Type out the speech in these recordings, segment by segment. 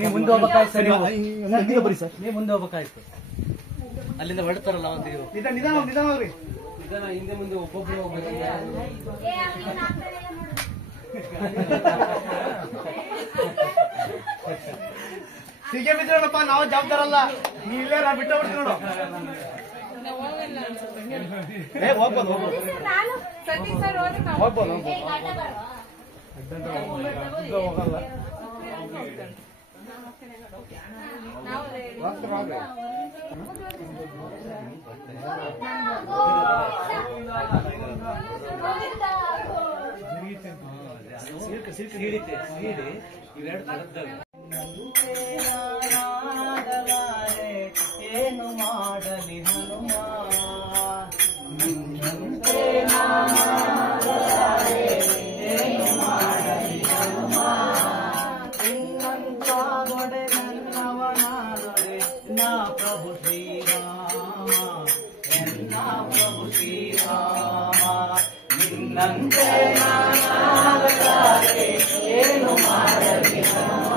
ನೀವು ಮುಂದೆ ಹೋಗ್ಬೇಕಾಯ್ತು ಸರ್, ನೀವು ಬರೀ ಸರ್, ನೀವು ಮುಂದೆ ಹೋಗ್ಬೇಕಾಯ್ತು. ಅಲ್ಲಿಂದ ಹೊರಡ್ತಾರಲ್ಲ ಒಂದು ನಿಧಾನ ಹಿಂದೆ ಮುಂದೆ ಒಬ್ಬೊಬ್ರು ಹೀಗೆ ಬಿದ್ರಪ್ಪ, ನಾವು ಜವಾಬ್ದಾರಲ್ಲ, ನೀ ಇಲ್ಲೇ ಬಿಟ್ಟು ಬಿಡ್ತೀವಿ ನೋಡು. ಹೋಗ್ಬೋದು ಹೋಗಲ್ಲ. ಇವೆರಡು ತರದ್ದವೆ. ಏನು ಮಾಡಲಿ ಹನುಮ, ಏನು ಮಾಡಲಿ ಹನುಮ, ನಿನ್ನಂತಾಗೊಡೆ ನನ್ನವನಾದರೆ ನಾ ಪ್ರಭು ಶ್ರೀರಾಮ, ಎನ್ನ ಪ್ರಭು ಶ್ರೀರಾಮ. ನಿನ್ನಂತೆ ನಾನಾಗಲಾರೆ, ಏನು ಮಾಡಲಿ ಹನುಮ,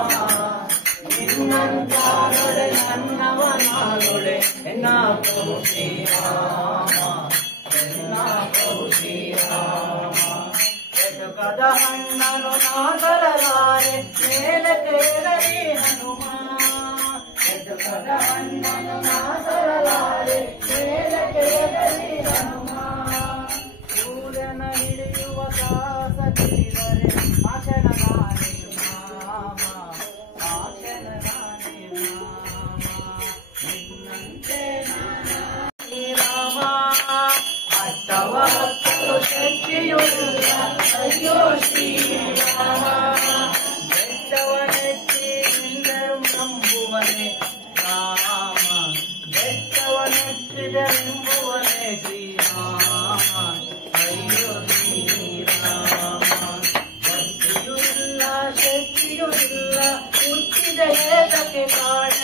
ನಿನ್ನಂತಾಗೊಡೆ ನನ್ನವನಾಗೊಡೆ ಎನ್ನ ಪ್ರಭು ಶ್ರೀರಾಮ, ಎನ್ನ ಪ್ರಭು ಶ್ರೀರಾಮ. ಎದುಕದ ಹಣ್ಣನು ನಾಗಲಾರೆ, ಮೇಲೆ ಕೇಳಲಿ ಹನುಮ, ಎದುಕದ ಹಣ್ಣನು ನಾಗಲಾರೆ, ಮೇಲೆ ಕೇಳಲಿ ಹನುಮ. ಸೂರ್ಯನ ಹಿಡಿಯುವ ಕಾಸ ತಿಳಿದರೆ ಆಚನ ನಾನೆಯು ನಾಮ, ಆಚನ ನಾನೆಯು ನಾಮ. ನಿನ್ನಂತೆ ಶ್ರೀರಾಮ, ಅಟ್ಟವ ಹತ್ತಲು ಶಕ್ತಿಯುಳ್ಳ ಅಯ್ಯೋ ಶ್ರೀರಾಮ. ಬೆಟ್ಟವನೆತ್ತಿ ನಿಂದರು ನಂಬುವನೆ ರಾಮ, ಬೆಟ್ಟವನೆತ್ತಿದೆಂಬುವನೆ ಶ್ರೀರಾಮ, ಅಯ್ಯೋ ಶ್ರೀರಾಮ. ಭಕ್ತಿಯೂ ಇಲ್ಲ ಶಕ್ತಿಯೂ ಇಲ್ಲ, ಹುಟ್ಟಿದ ಏತಕ್ಕೆ ಕಾಣ